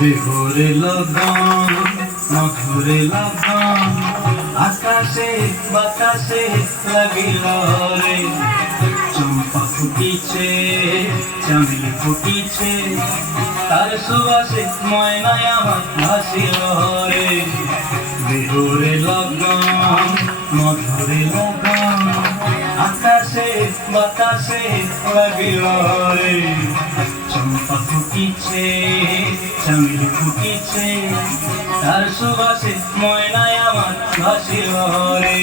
বিহুরে লগন মধুরে লগন আকাশে বাতাসে লাগিল রে চম্পা ফুটিছে চামেলি ফুটিছে তার সুবাসে ময়নায় আমার ভাসিল রে বিহুরে লগন মধুরে লগন আকাশে বাতাসে লাগিল রে চম্পা ফুটিছে চামেলি ফুটিছে তার সুবাসে ময়নায় আমার ভাসিল রে